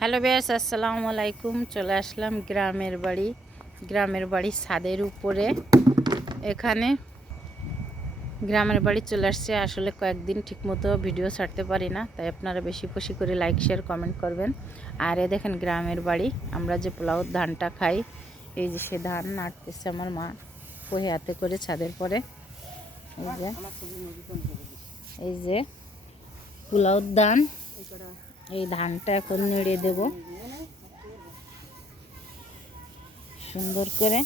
Hello বেশ, আসসালামু আলাইকুম। চলে আসলাম গ্রামের বাড়ি ছাদের উপরে। এখানে গ্রামের বাড়ি চলে আসছে। আসলে কয়েকদিন ঠিকমতো ভিডিও ছাড়তে পারি না, তাই আপনারা বেশি বেশি করে লাইক শেয়ার কমেন্ট করবেন। আর এ দেখেন গ্রামের বাড়ি, আমরা যে পোলাও ধানটা খাই, এই যে সে ধান নাড়তেছে আমার মা কহে হাতে করে ছাদের পরে। এই যে পোলাও ধান, এই ধানটা এখন নেড়ে দেব সুন্দর করে।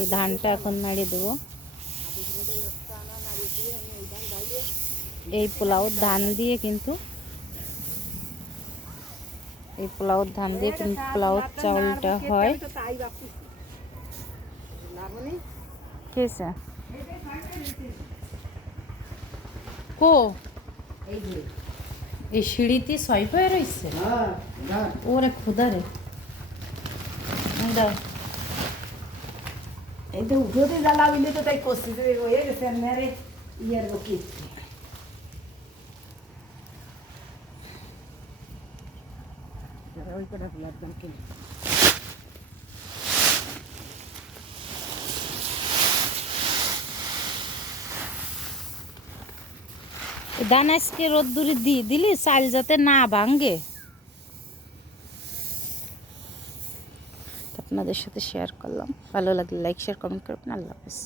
এই ধানটা এখন নাড়িয়ে দেবো। এই পোলাও ধান দিয়ে কিন্তু পোলাও চাউলটা হয়। কো এই সিঁড়িতে ছয় পায়ে রয়েছে। ওরে খুদা রে, এই তো উঠোতে জ্বালা বিলে তো তাই করছি হয়ে গেছে মেরে ইয়ার বকি ওই কটা ফুল একদম কিনে দান আজকে রোদ্দুরে দিলি চাল যাতে না ভাঙ্গে। আপনাদের সাথে শেয়ার করলাম, ভালো লাগলে লাইক শেয়ার কমেন্ট করবেন। আল্লাহ হাফেজ।